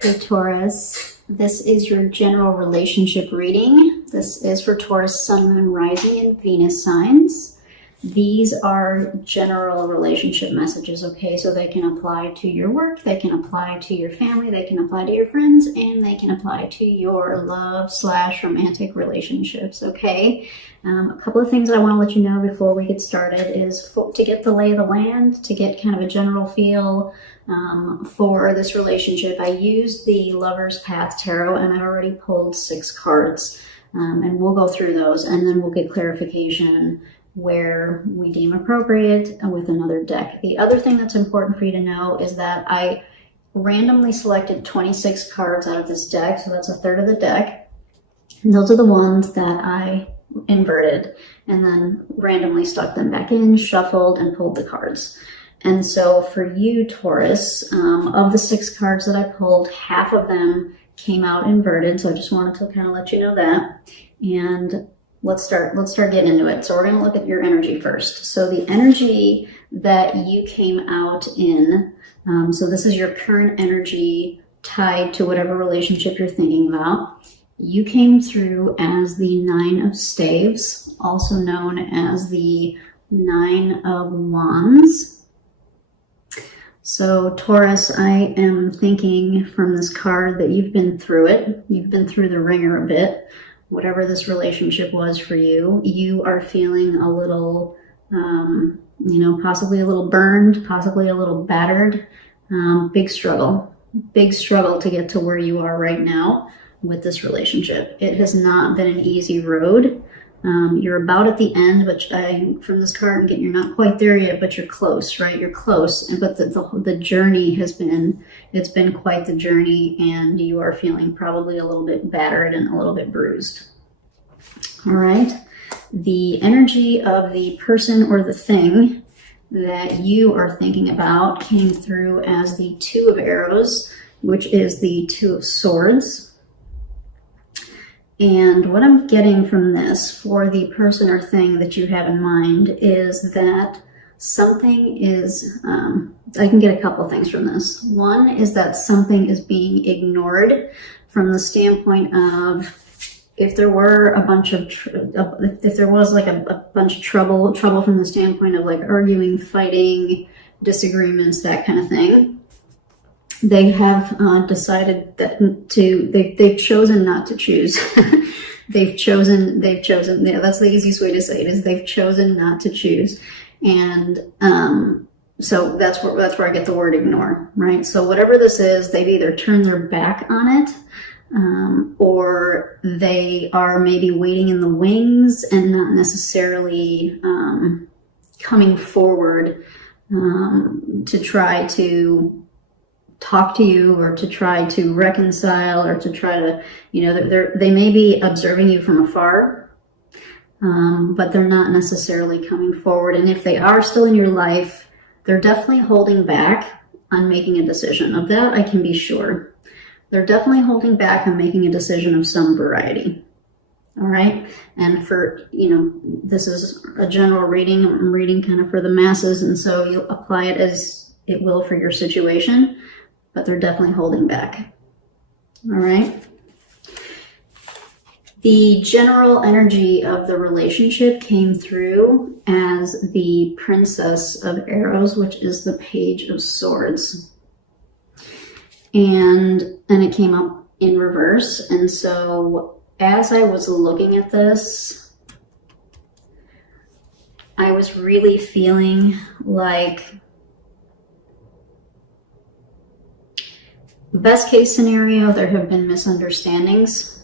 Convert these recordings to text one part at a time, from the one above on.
Hey Taurus, this is your general relationship reading. This is for Taurus, Sun, Moon, Rising, and Venus signs. These are general relationship messages, okay? So they can apply to your work, they can apply to your family, they can apply to your friends, and they can apply to your love/romantic relationships, okay? A couple of things I want to let you know before we get started is to get the lay of the land, to get kind of a general feel for this relationship. I used the Lover's Path Tarot, and I've already pulled 6 cards, and we'll go through those, and then we'll get clarification where we deem appropriate with another deck. The other thing that's important for you to know is that I randomly selected 26 cards out of this deck, so that's a third of the deck. And those are the ones that I inverted and then randomly stuck them back in, shuffled, and pulled the cards. And so for you, Taurus, of the 6 cards that I pulled, half of them came out inverted, so I just wanted to kind of let you know that. And let's start getting into it. So we're going to look at your energy first. So the energy that you came out in, so this is your current energy tied to whatever relationship you're thinking about. You came through as the 9 of Staves, also known as the 9 of Wands. So Taurus, I am thinking from this card that you've been through it. You've been through the ringer a bit. Whatever this relationship was for you, you are feeling a little, possibly a little burned, possibly a little battered. Big struggle to get to where you are right now with this relationship. It has not been an easy road. You're about at the end, but from this card, I'm getting you're not quite there yet, but you're close, right? You're close, but the journey it's been quite the journey, and you are feeling probably a little bit battered and a little bit bruised. All right. The energy of the person or the thing that you are thinking about came through as the 2 of Arrows, which is the 2 of Swords. And what I'm getting from this for the person or thing that you have in mind is that something is, I can get a couple things from this. One is that something is being ignored from the standpoint of if there were a bunch of, if there was like a bunch of trouble from the standpoint of like arguing, fighting, disagreements, that kind of thing. They have decided that they've chosen not to choose. they've chosen, yeah, that's the easiest way to say it, is they've chosen not to choose. And so that's where I get the word ignore, right? So whatever this is, they've either turned their back on it, or they are maybe waiting in the wings and not necessarily coming forward to try to talk to you, or to try to reconcile, or to try to, they may be observing you from afar, but they're not necessarily coming forward. And if they are still in your life, they're definitely holding back on making a decision. Of that, I can be sure. They're definitely holding back on making a decision of some variety. All right. And for, this is a general reading. I'm reading kind of for the masses. And so you'll apply it as it will for your situation, but they're definitely holding back. All right. The general energy of the relationship came through as the Princess of Arrows, which is the Page of Swords. And it came up in reverse. And so as I was looking at this, I was really feeling like best case scenario, there have been misunderstandings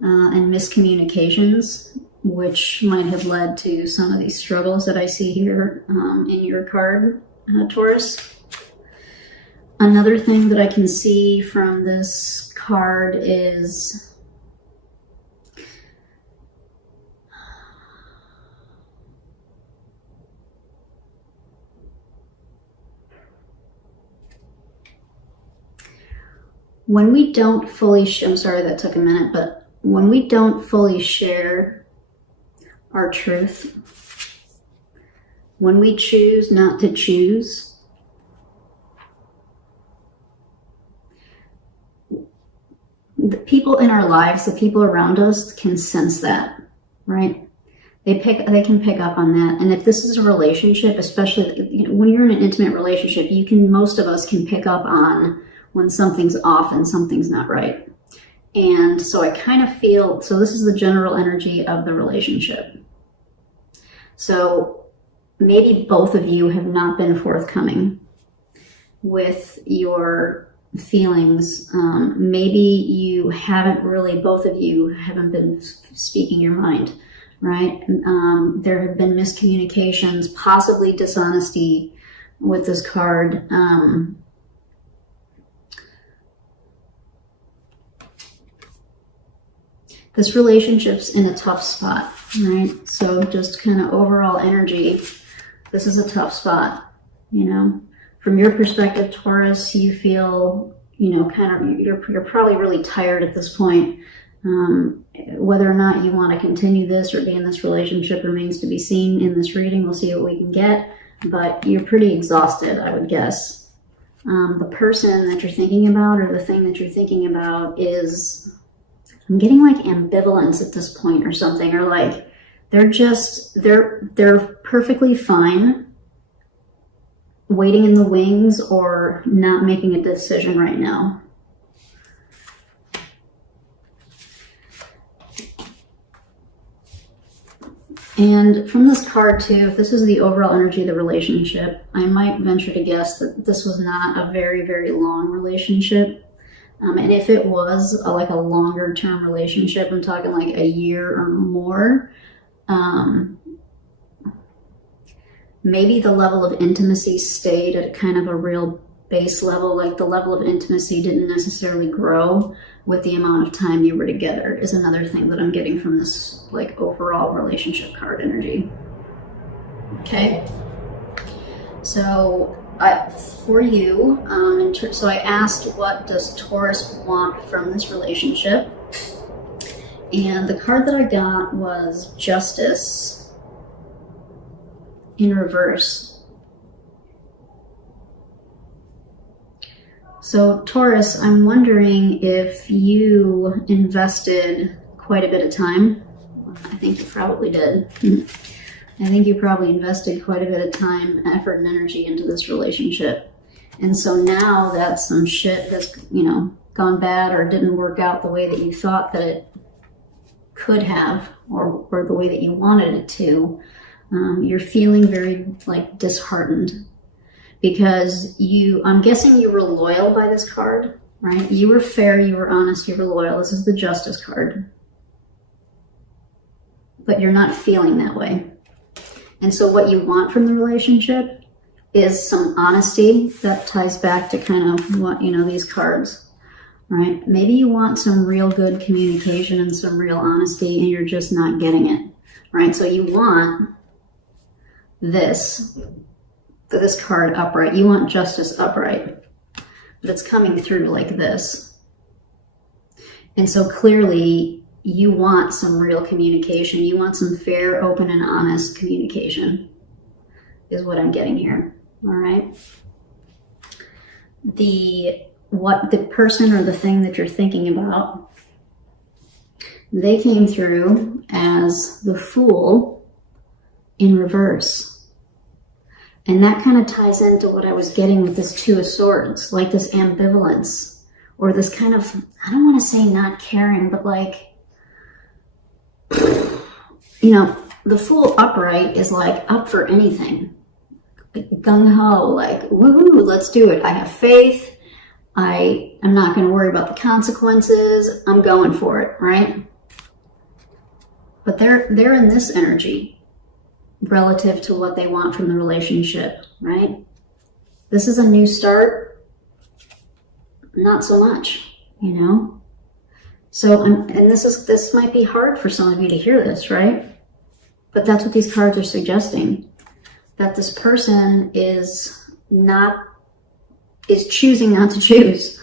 and miscommunications, which might have led to some of these struggles that I see here in your card, Taurus. Another thing that I can see from this card is when we don't fully I'm sorry that took a minute, but when we don't fully share our truth, when we choose not to choose, the people in our lives, the people around us can sense that, right? They can pick up on that. And if this is a relationship, especially, you know, when you're in an intimate relationship, most of us can pick up on when something's off and something's not right. And so I kind of feel, so this is the general energy of the relationship. So maybe both of you have not been forthcoming with your feelings. Maybe you haven't really, both of you haven't been speaking your mind, right? There have been miscommunications, possibly dishonesty with this card. This relationship's in a tough spot, right? So just kind of overall energy, this is a tough spot, you know? From your perspective, Taurus, you feel, you know, kind of, you're probably really tired at this point. Whether or not you want to continue this or be in this relationship remains to be seen in this reading. We'll see what we can get, but you're pretty exhausted, I would guess. The person that you're thinking about or the thing that you're thinking about is, I'm getting like ambivalence at this point or something, or like they're perfectly fine waiting in the wings or not making a decision right now. And from this card too, if this is the overall energy of the relationship, I might venture to guess that this was not a very, very long relationship. And if it was like a longer term relationship, I'm talking like a year or more, maybe the level of intimacy stayed at kind of a real base level, like the level of intimacy didn't necessarily grow with the amount of time you were together, is another thing that I'm getting from this like overall relationship card energy. Okay. So for you, so I asked, what does Taurus want from this relationship? And the card that I got was Justice in reverse. So Taurus, I'm wondering if you invested quite a bit of time. I think you probably did. I think you probably invested quite a bit of time, effort, and energy into this relationship. And so now that some shit has, you know, gone bad or didn't work out the way that you thought that it could have, or the way that you wanted it to, you're feeling very like disheartened because I'm guessing you were loyal by this card, right? You were fair, you were honest, you were loyal. This is the Justice card. But you're not feeling that way. And so what you want from the relationship is some honesty. That ties back to kind of what, you know, these cards, right? Maybe you want some real good communication and some real honesty and you're just not getting it, right? So you want this card upright. You want Justice upright, but it's coming through like this. And so clearly you want some real communication. You want some fair, open, and honest communication is what I'm getting here, all right? What the person or the thing that you're thinking about, they came through as the Fool in reverse. And that kind of ties into what I was getting with this Two of Swords, like this ambivalence, or this kind of, I don't want to say not caring, but like, you know, the Fool upright is like up for anything. Like gung-ho, like, woohoo, let's do it. I have faith. I'm not going to worry about the consequences. I'm going for it, right? But they're in this energy relative to what they want from the relationship, right? This is a new start. Not so much, you know? So, and this might be hard for some of you to hear this, right? But that's what these cards are suggesting. That this person is choosing not to choose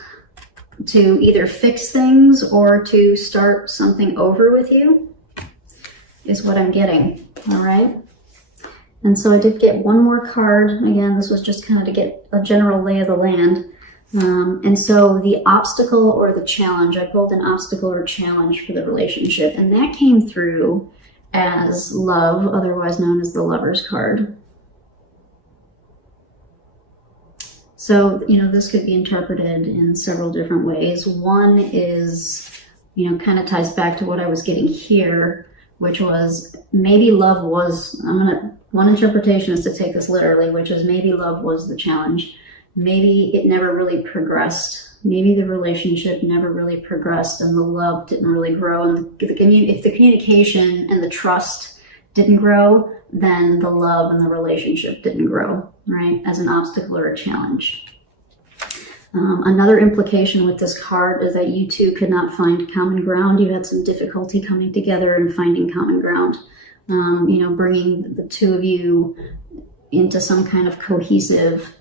to either fix things or to start something over with you is what I'm getting, all right? And so I did get one more card. Again, this was just kind of to get a general lay of the land. And so the obstacle or the challenge, I pulled an obstacle or challenge for the relationship, and that came through as love, otherwise known as the Lover's card. So, this could be interpreted in several different ways. One is, kind of ties back to what I was getting here, which was maybe love was, one interpretation is to take this literally, which is maybe love was the challenge. Maybe it never really progressed. Maybe the relationship never really progressed and the love didn't really grow. And if the communication and the trust didn't grow, then the love and the relationship didn't grow, right? As an obstacle or a challenge. Another implication with this card is that you two could not find common ground. You had some difficulty coming together and finding common ground. Bringing the two of you into some kind of cohesive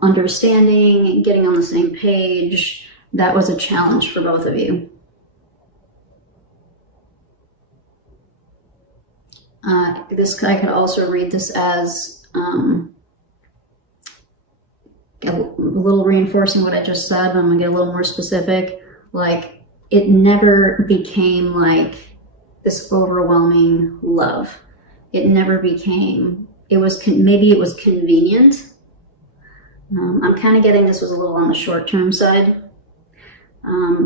understanding, getting on the same page. That was a challenge for both of you. I could also read this as a little reinforcing what I just said. I'm gonna get a little more specific. Like, it never became like this overwhelming love. It never became, maybe it was convenient. I'm kind of getting this was a little on the short-term side.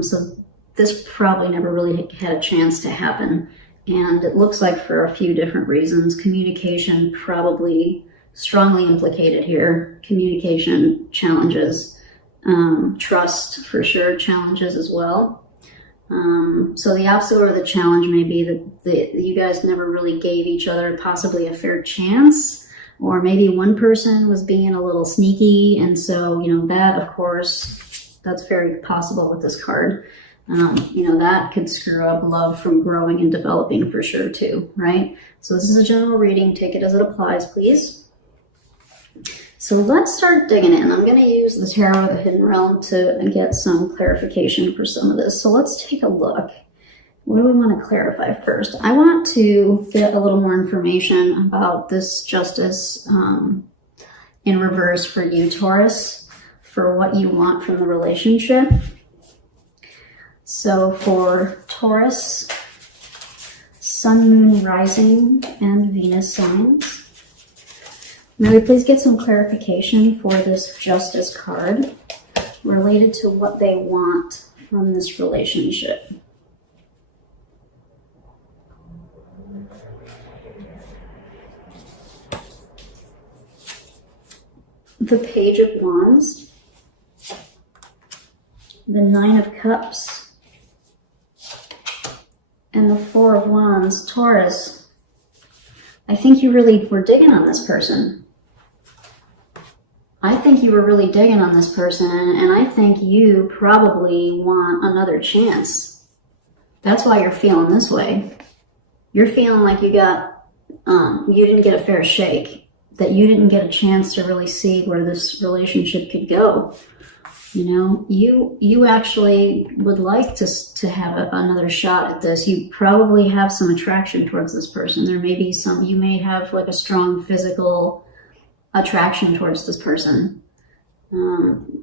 So this probably never really had a chance to happen. And it looks like for a few different reasons. Communication probably strongly implicated here. Communication challenges. Trust for sure challenges as well. So the obstacle or the challenge may be that you guys never really gave each other possibly a fair chance. Or maybe one person was being a little sneaky, and so, that, of course, that's very possible with this card. That could screw up love from growing and developing for sure, too, right? So this is a general reading. Take it as it applies, please. So let's start digging in. I'm going to use the Tarot of the Hidden Realm to get some clarification for some of this. So let's take a look. What do we want to clarify first? I want to get a little more information about this Justice in reverse for you, Taurus, for what you want from the relationship. So for Taurus, Sun, Moon, Rising, and Venus signs, may we please get some clarification for this Justice card related to what they want from this relationship. The Page of Wands, the Nine of Cups, and the Four of Wands. Taurus, I think you really were digging on this person. I think you were really digging on this person, and I think you probably want another chance. That's why you're feeling this way. You're feeling like you didn't get a fair shake. That you didn't get a chance to really see where this relationship could go. You actually would like to have another shot at this. You probably have some attraction towards this person. There may be you may have like a strong physical attraction towards this person.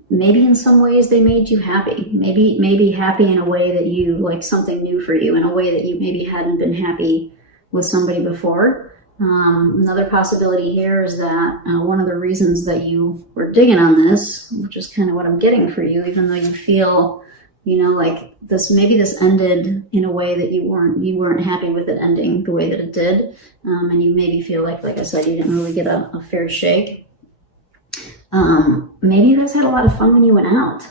Maybe in some ways they made you happy. Maybe happy in a way that you, like something new for you, in a way that you maybe hadn't been happy with somebody before. Another possibility here is that one of the reasons that you were digging on this, which is kind of what I'm getting for you, even though you feel, like maybe this ended in a way that you weren't happy with it ending the way that it did, and you maybe feel like I said, you didn't really get a fair shake. Maybe you guys had a lot of fun when you went out.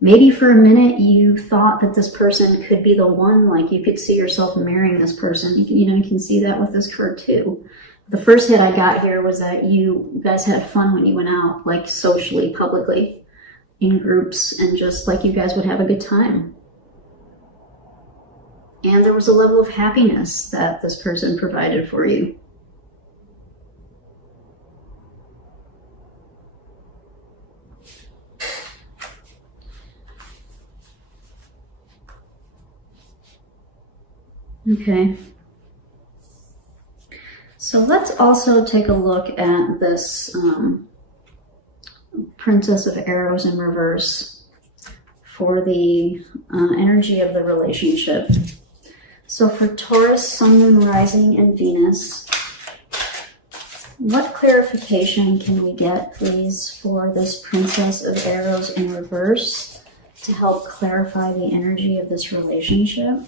Maybe for a minute you thought that this person could be the one, like you could see yourself marrying this person. You can see that with this card too. The first hit I got here was that you guys had fun when you went out, like socially, publicly, in groups, and just like you guys would have a good time. And there was a level of happiness that this person provided for you. Okay. So let's also take a look at this Princess of Arrows in reverse for the energy of the relationship. So for Taurus, Sun, Moon, Rising, and Venus, what clarification can we get, please, for this Princess of Arrows in reverse to help clarify the energy of this relationship?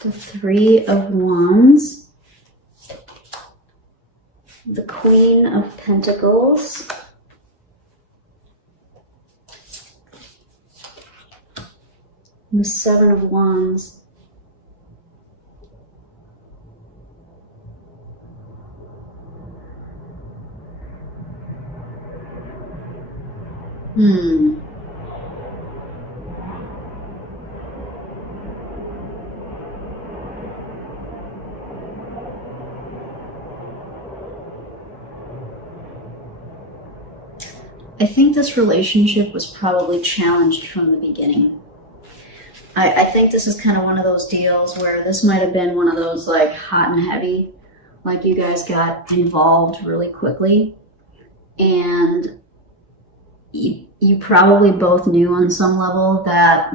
The Three of Wands, the Queen of Pentacles, and the Seven of Wands. I think this relationship was probably challenged from the beginning. I think this is kind of one of those deals where this might have been one of those like hot and heavy, like you guys got involved really quickly, and you probably both knew on some level that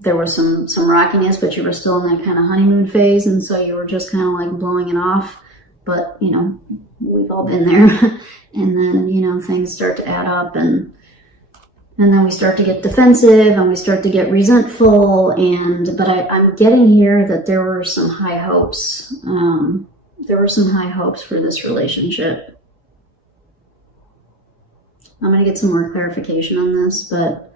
there was some rockiness, but you were still in that kind of honeymoon phase, and so you were just kind of like blowing it off. But, you know, we've all been there. And then, you know, things start to add up, and then we start to get defensive and we start to get resentful. But I'm getting here that there were some high hopes. There were some high hopes for this relationship. I'm going to get some more clarification on this, but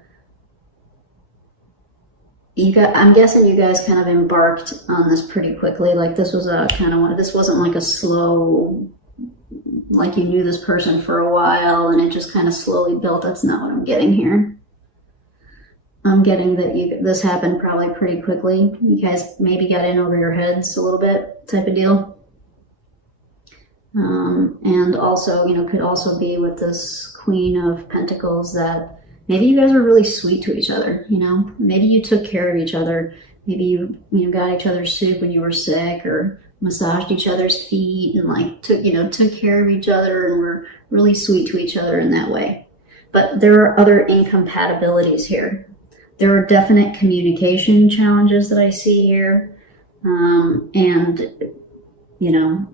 I'm guessing you guys kind of embarked on this pretty quickly. Like this was a kind of one, this wasn't like a slow, like you knew this person for a while and it just kind of slowly built. That's not what I'm getting here. I'm getting that this happened probably pretty quickly. You guys maybe got in over your heads a little bit type of deal. And also, you know, could also be with this Queen of Pentacles that maybe you guys were really sweet to each other, you know? Maybe you took care of each other. Maybe you got each other's soup when you were sick, or massaged each other's feet, and like took care of each other and were really sweet to each other in that way. But there are other incompatibilities here. There are definite communication challenges that I see here. And, you know,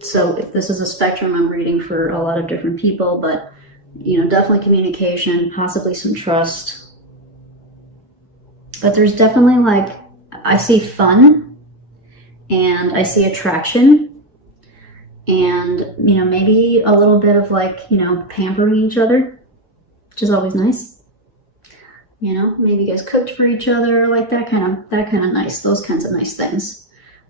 so if this is a spectrum, I'm reading for a lot of different people, but you know, definitely communication, possibly some trust. But there's definitely like, I see fun and I see attraction and, you know, maybe a little bit of like, you know, pampering each other, which is always nice. You know, maybe you guys cooked for each other, like that kind of nice, those kinds of nice things.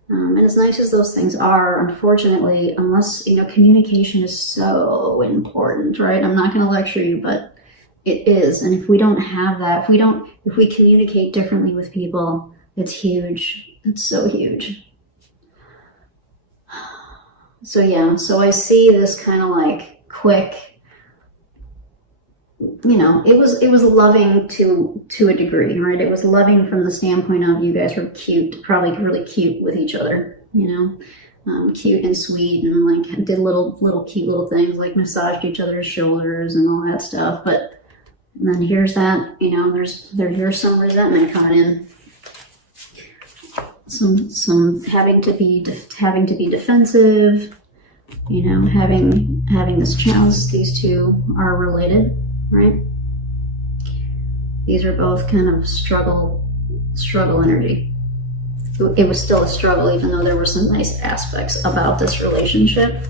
And as nice as those things are, unfortunately, unless, you know, communication is so important, right? I'm not going to lecture you, but it is. And if we don't have that, if we communicate differently with people, it's huge. It's so huge. So yeah, so I see this kind of like quick, you know, it was loving to a degree, right? It was loving from the standpoint of you guys were cute, probably really cute with each other, you know, cute and sweet, and like did little cute little things like massaged each other's shoulders and all that stuff. But then here's that, you know, here's some resentment coming in, some having to be defensive, you know, having this challenge. These two are related. Right? These are both kind of struggle energy. It was still a struggle, even though there were some nice aspects about this relationship.